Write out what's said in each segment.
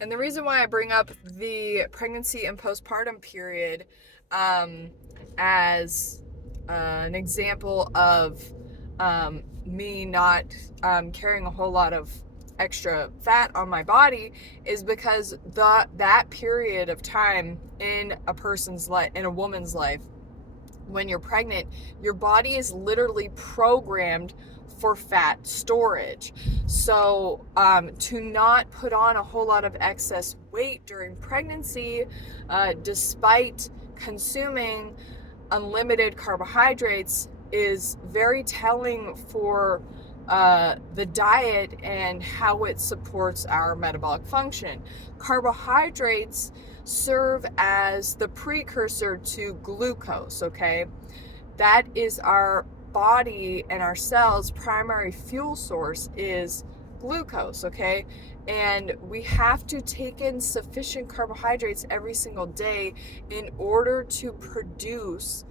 And the reason why I bring up the pregnancy and postpartum period as an example of me not carrying a whole lot of extra fat on my body is because that period of time in a person's life, in a woman's life, when you're pregnant, your body is literally programmed for fat storage. So, to not put on a whole lot of excess weight during pregnancy, despite consuming unlimited carbohydrates, is very telling for the diet and how it supports our metabolic function. Carbohydrates serve as the precursor to glucose, okay? That is our body and our cells' primary fuel source is glucose, okay? And we have to take in sufficient carbohydrates every single day in order to produce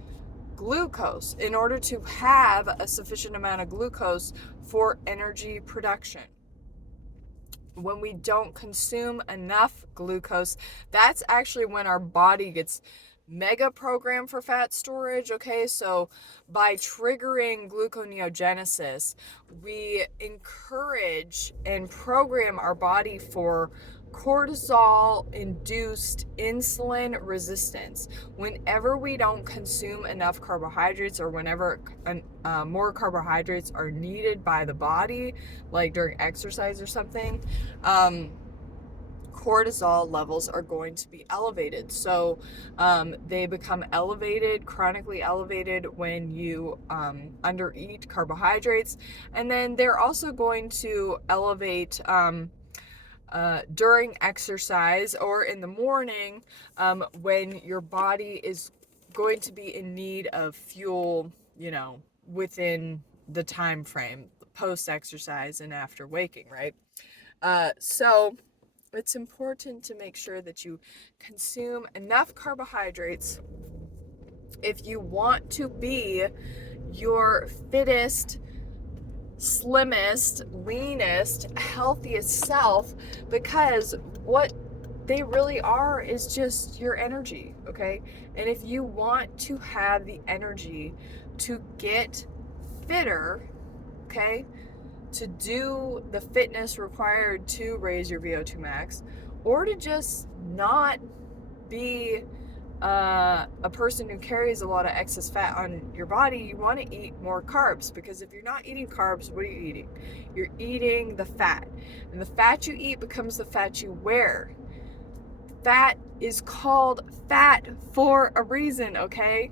glucose, in order to have a sufficient amount of glucose for energy production. When we don't consume enough glucose, that's actually when our body gets mega programmed for fat storage. Okay, so by triggering gluconeogenesis, we encourage and program our body for cortisol induced insulin resistance. Whenever we don't consume enough carbohydrates, or whenever more carbohydrates are needed by the body, like during exercise or something, cortisol levels are going to be elevated. So they become elevated, chronically elevated, when you undereat carbohydrates. And then they're also going to elevate during exercise or in the morning, when your body is going to be in need of fuel, within the time frame post exercise and after waking, right? So it's important to make sure that you consume enough carbohydrates if you want to be your fittest, slimmest, leanest, healthiest self, because what they really are is just your energy, okay? And if you want to have the energy to get fitter, okay, to do the fitness required to raise your VO2 max, or to just not be a person who carries a lot of excess fat on your body, you want to eat more carbs. Because if you're not eating carbs, what are you eating? You're eating the fat. And the fat you eat becomes the fat you wear. Fat is called fat for a reason, okay?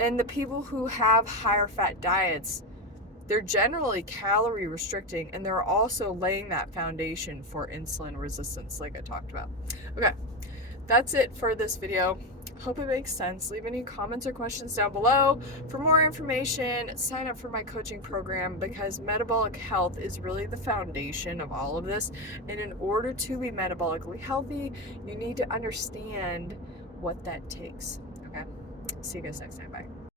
And the people who have higher fat diets, they're generally calorie restricting, and they're also laying that foundation for insulin resistance, like I talked about. Okay, that's it for this video. Hope it makes sense. Leave any comments or questions down below. For more information, sign up for my coaching program, because metabolic health is really the foundation of all of this. And in order to be metabolically healthy, you need to understand what that takes. Okay? See you guys next time. Bye.